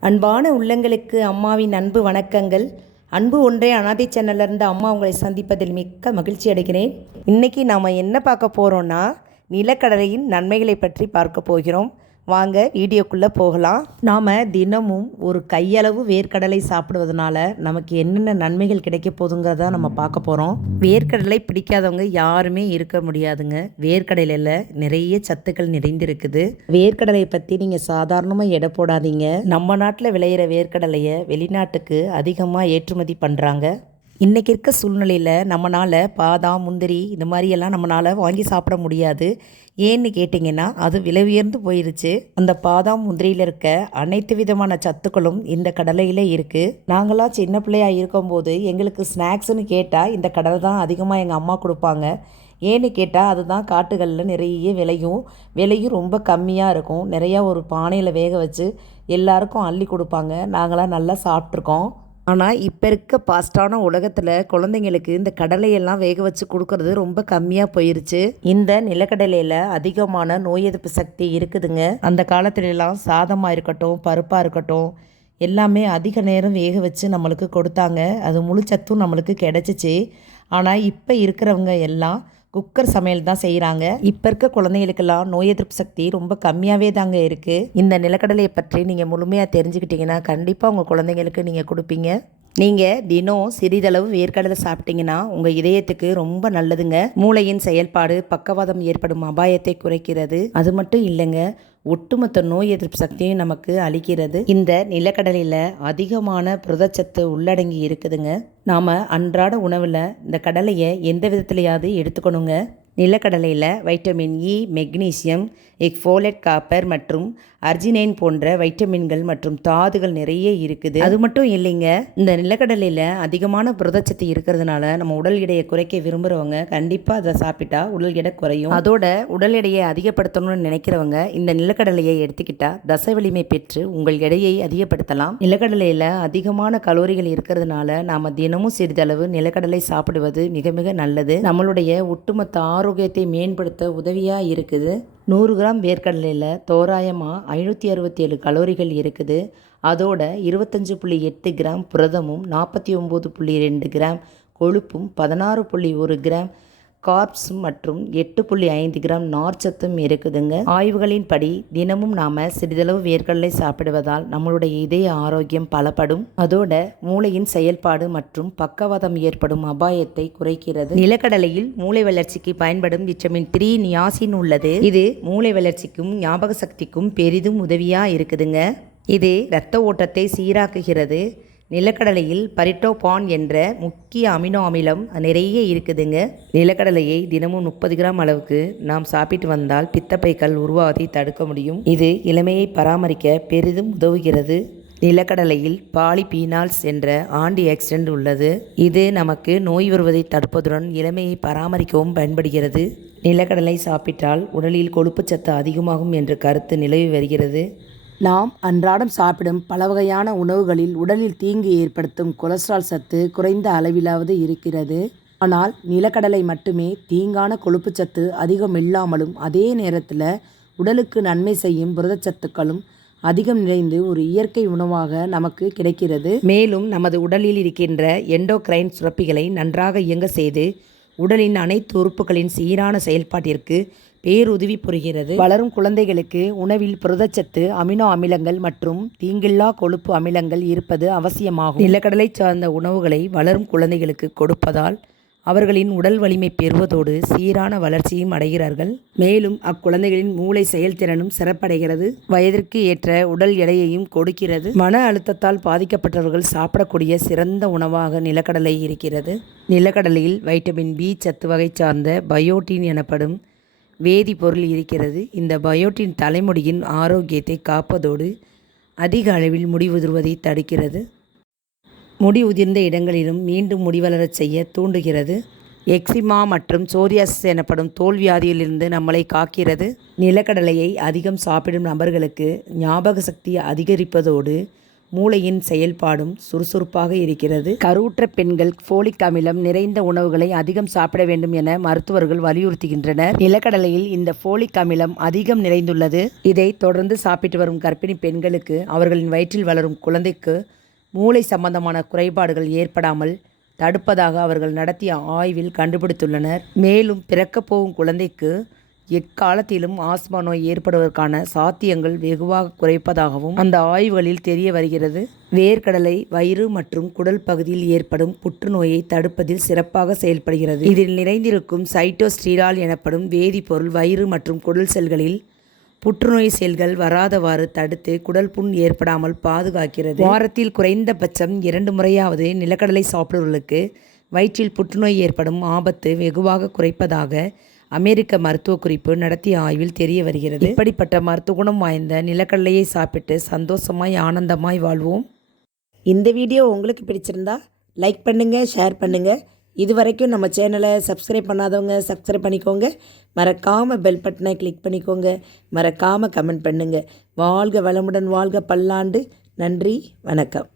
அன்பான உள்ளங்களுக்கு அம்மாவின் அன்பு வணக்கங்கள். அன்பு ஒன்றே அனாதை சேனல்ல இருந்து அம்மா உங்களை சந்திப்பதில் மிக்க மகிழ்ச்சி அடைகிறேன். இன்றைக்கி நாம் என்ன பார்க்க போகிறோன்னா நிலக்கடலையின் நன்மைகளை பற்றி பார்க்க போகிறோம். வாங்க வீடியோக்குள்ளே போகலாம். நாம் தினமும் ஒரு கையளவு வேர்க்கடலை சாப்பிடுவதனால நமக்கு என்னென்ன நன்மைகள் கிடைக்க போதுங்கிறத நம்ம பார்க்க போகிறோம் வேர்க்கடலை பிடிக்காதவங்க யாருமே இருக்க முடியாதுங்க. வேர்க்கடலையில் நிறைய சத்துக்கள் நிறைந்திருக்குது. வேர்க்கடலையை பற்றி நீங்கள் சாதாரணமாக எடை போடாதீங்க. நம்ம நாட்டில் விளையிற வேர்க்கடலையை வெளிநாட்டுக்கு அதிகமாக ஏற்றுமதி பண்ணுறாங்க இன்றைக்கி இருக்க சூழ்நிலையில் நம்மளால் பாதாம் முந்திரி இந்த மாதிரியெல்லாம் நம்மளால் வாங்கி சாப்பிட முடியாது. ஏன்னு கேட்டிங்கன்னா அது விலை உயர்ந்து போயிருச்சு. அந்த பாதாம் முந்திரியில் இருக்க அனைத்து விதமான சத்துக்களும் இந்த கடலையில் இருக்குது நாங்களாம் சின்ன பிள்ளையாக இருக்கும்போது எங்களுக்கு ஸ்நாக்ஸ்னு கேட்டால் இந்த கடலை தான் அதிகமாக எங்கள் அம்மா கொடுப்பாங்க. ஏன்னு கேட்டால் அதுதான் காட்டுகளில் நிறைய விலையும் விலையும் ரொம்ப கம்மியாக இருக்கும். நிறையா ஒரு பானையில் வேக வச்சு எல்லாருக்கும் அள்ளி கொடுப்பாங்க. நாங்களாம் நல்லா சாப்பிட்ருக்கோம் ஆனால் இப்போ இருக்க பாஸ்டான உலகத்தில் குழந்தைங்களுக்கு இந்த கடலையெல்லாம் வேக வச்சு கொடுக்கறது ரொம்ப கம்மியாக போயிருச்சு. இந்த நிலக்கடலையில் அதிகமான நோய் எதிர்ப்பு சக்தி இருக்குதுங்க. அந்த காலத்துலலாம் சாதமாக இருக்கட்டும் பருப்பாக இருக்கட்டும் எல்லாமே அதிக நேரம் வேக வச்சு நம்மளுக்கு கொடுத்தாங்க. அது முழு சத்தும் நம்மளுக்கு கிடச்சிச்சு. ஆனால் இப்போ இருக்கிறவங்க எல்லாம் குக்கர் சமையல் தான் செய்கிறாங்க இப்போ இருக்க குழந்தைகளுக்கெல்லாம் நோய் எதிர்ப்பு சக்தி ரொம்ப கம்மியாகவே தாங்க இருக்குது இந்த நிலக்கடலையை பற்றி நீங்கள் முழுமையாக தெரிஞ்சுக்கிட்டிங்கன்னா கண்டிப்பாக உங்கள் குழந்தைங்களுக்கு நீங்கள் கொடுப்பீங்க. நீங்கள் தினம் சிறிதளவு வேர்க்கடலை சாப்பிட்டீங்கன்னா உங்கள் இதயத்துக்கு ரொம்ப நல்லதுங்க. மூளையின் செயல்பாடு பக்கவாதம் ஏற்படும் அபாயத்தை குறைக்கிறது. அது மட்டும் இல்லைங்க ஒட்டுமொத்த நோய் எதிர்ப்பு சக்தியும் நமக்கு அளிக்கிறது. இந்த நிலக்கடலையில் அதிகமான புரதச்சத்து உள்ளடங்கி இருக்குதுங்க. நாம் அன்றாட உணவில் இந்த கடலையை எந்த விதத்துலையாவது எடுத்துக்கணுங்க. நிலக்கடலையில் வைட்டமின் இ மெக்னீசியம் எக்ஃபோலேட் காப்பர் மற்றும் அர்ஜினைன் போன்ற வைட்டமின்கள் மற்றும் தாதுகள் நிறைய இருக்குது. அது மட்டும் இல்லைங்க இந்த நிலக்கடலையில் அதிகமான புரதச்சத்து இருக்கிறதுனால நம்ம உடல் எடையை குறைக்க விரும்புகிறவங்க கண்டிப்பாக அதை சாப்பிட்டா உடல் எடை குறையும். அதோட உடல் எடையை அதிகப்படுத்தணும்னு நினைக்கிறவங்க இந்த நிலக்கடலையை எடுத்துக்கிட்டால் தசை வலிமை பெற்று உங்கள் எடையை அதிகப்படுத்தலாம். நிலக்கடலையில் அதிகமான கலோரிகள் இருக்கிறதுனால நாம் தினமும் சிறிதளவு நிலக்கடலை சாப்பிடுவது மிக மிக நல்லது. நம்மளுடைய ஒட்டுமொத்த ஆரோக்கியத்தை மேம்படுத்த உதவியாக இருக்குது. நூறு கிராம் வேர்க்கடலையில் தோராயமாக ஐநூற்றி அறுபத்தி ஏழு கலோரிகள் இருக்குது. அதோட இருபத்தஞ்சு புள்ளி எட்டு கிராம் புரதமும் நாற்பத்தி ஒம்பது புள்ளி ரெண்டு கிராம் கொழுப்பும் பதினாறு புள்ளி ஒரு கிராம் கார்ப்ஸ் மற்றும் எட்டு புள்ளி ஐந்து கிராம் நார்ச்சத்தும் இருக்குதுங்க. ஆய்வுகளின்படி தினமும் நாம் சிறிதளவு வேர்க்கடலை சாப்பிடுவதால் நம்மளுடைய இதய ஆரோக்கியம் பலப்படும். அதோட மூளையின் செயல்பாடு மற்றும் பக்கவாதம் ஏற்படும் அபாயத்தை குறைக்கிறது. நிலக்கடலையில் மூளை வளர்ச்சிக்கு பயன்படும் விட்டமின் த்ரீ நியாசின் உள்ளது. இது மூளை வளர்ச்சிக்கும் ஞாபக சக்திக்கும் பெரிதும் உதவியாக இருக்குதுங்க. இது இரத்த ஓட்டத்தை சீராக்குகிறது. நிலக்கடலையில் பரிட்டோபான் என்ற முக்கிய அமினோ அமிலம் நிறைய இருக்குதுங்க. நிலக்கடலையை தினமும் முப்பது கிராம் அளவுக்கு நாம் சாப்பிட்டு வந்தால் பித்தப்பைகள் உருவாவதை தடுக்க முடியும். இது இளமையை பராமரிக்க பெரிதும் உதவுகிறது. நிலக்கடலையில் பாலிபீனால்ஸ் என்ற ஆண்டி ஆக்சிடென்ட் உள்ளது. இது நமக்கு நோய் வருவதை தடுப்பதுடன் இளமையை பராமரிக்கவும் பயன்படுகிறது. நிலக்கடலை சாப்பிட்டால் உடலில் கொழுப்புச்சத்து அதிகமாகும் என்ற கருத்து நிலவி வருகிறது. நாம் அன்றாடம் சாப்பிடும் பல வகையான உணவுகளில் உடலில் தீங்கு ஏற்படுத்தும் கொலஸ்ட்ரால் சத்து குறைந்த அளவிலாவது இருக்கிறது. ஆனால் நிலக்கடலை மட்டுமே தீங்கான கொழுப்பு சத்து அதிகம் இல்லாமலும் அதே நேரத்தில் உடலுக்கு நன்மை செய்யும் புரதச்சத்துக்களும் அதிகம் நிறைந்து ஒரு இயற்கை உணவாக நமக்கு கிடைக்கிறது. மேலும் நமது உடலில் இருக்கின்ற எண்டோக்ரைன் சுரப்பிகளை நன்றாக இயங்க செய்து உடலின் அனைத்து உறுப்புகளின் சீரான செயல்பாட்டிற்கு பேருதவி புரிகிறது. வளரும் குழந்தைகளுக்கு உணவில் புரதச்சத்து அமினோ அமிலங்கள் மற்றும் தீங்கில்லா கொழுப்பு அமிலங்கள் இருப்பது அவசியமாகும். நிலக்கடலை சார்ந்த உணவுகளை வளரும் குழந்தைகளுக்கு கொடுப்பதால் அவர்களின் உடல் வலிமை பெறுவதோடு சீரான வளர்ச்சியும் அடைகிறார்கள். மேலும் அக்குழந்தைகளின் மூளை செயல்திறனும் சிறப்படைகிறது. வயதிற்கு ஏற்ற உடல் எடையையும் கொடுக்கிறது. மன அழுத்தத்தால் பாதிக்கப்பட்டவர்கள் சாப்பிடக்கூடிய சிறந்த உணவாக நிலக்கடலை இருக்கிறது. நிலக்கடலையில் வைட்டமின் பி சத்து வகை சார்ந்த பயோட்டின் எனப்படும் வேதிப்பொருள் இருக்கிறது. இந்த பயோட்டின் தலைமுடியின் ஆரோக்கியத்தை காப்பதோடு அதிக அளவில் முடி உதிர்வதை தடுக்கிறது. முடி உதிர்ந்த இடங்களிலும் மீண்டும் முடி வளரச் செய்ய தூண்டுகிறது. எக்ஸிமா மற்றும் சோரியாசிஸ் எனப்படும் தோல் வியாதியிலிருந்து நம்மளை காக்கிறது. நிலக்கடலையை அதிகம் சாப்பிடும் நபர்களுக்கு ஞாபக சக்தி அதிகரிப்பதோடு மூளையின் செயல்பாடும் சுறுசுறுப்பாக இருக்கிறது. கருவுற்ற பெண்கள் ஃபோலிக் அமிலம் நிறைந்த உணவுகளை அதிகம் சாப்பிட வேண்டும் என மருத்துவர்கள் வலியுறுத்துகின்றனர். நிலக்கடலையில் இந்த ஃபோலிக் அமிலம் அதிகம் நிறைந்துள்ளது. இதை தொடர்ந்து சாப்பிட்டு வரும் கர்ப்பிணி பெண்களுக்கு அவர்களின் வயிற்றில் வளரும் குழந்தைக்கு மூளை சம்பந்தமான குறைபாடுகள் ஏற்படாமல் தடுப்பதாக அவர்கள் நடத்திய ஆய்வில் கண்டுபிடித்துள்ளனர். மேலும் பிறக்கப் போகும் குழந்தைக்கு எக்காலத்திலும் ஆஸ்மா நோய் ஏற்படுவதற்கான சாத்தியங்கள் வெகுவாக குறைப்பதாகவும் அந்த ஆய்வுகளில் தெரிய வருகிறது. வேர்க்கடலை வயிறு மற்றும் குடல் பகுதியில் ஏற்படும் புற்றுநோயை தடுப்பதில் சிறப்பாக செயல்படுகிறது. இதில் நிறைந்திருக்கும் சைட்டோஸ்டீரால் எனப்படும் வேதிப்பொருள் வயிறு மற்றும் குடல் செல்களில் புற்றுநோய் செல்கள் வராதவாறு தடுத்து குடல் புண் ஏற்படாமல் பாதுகாக்கிறது. வாரத்தில் குறைந்தபட்சம் இரண்டு முறையாவது நிலக்கடலை சாப்பிடுவர்களுக்கு வயிற்றில் புற்றுநோய் ஏற்படும் ஆபத்து வெகுவாக குறைப்பதாக அமெரிக்க மருத்துவ குறிப்பு நடத்திய ஆய்வில் தெரிய வருகிறது. இப்படிப்பட்ட மருத்துவ குணம் வாய்ந்த நிலக்கடலையை சாப்பிட்டு சந்தோஷமாய் ஆனந்தமாய் வாழ்வோம். இந்த வீடியோ உங்களுக்கு பிடிச்சிருந்தா லைக் பண்ணுங்கள் ஷேர் பண்ணுங்கள் இது வரைக்கும் நம்ம சேனலை சப்ஸ்கிரைப் பண்ணாதவங்க சப்ஸ்கிரைப் பண்ணிக்கோங்க. மறக்காமல் பெல் பட்டனை கிளிக் பண்ணிக்கோங்க. மறக்காமல் கமெண்ட் பண்ணுங்கள் வாழ்க வளமுடன் வாழ்க பல்லாண்டு. நன்றி வணக்கம்.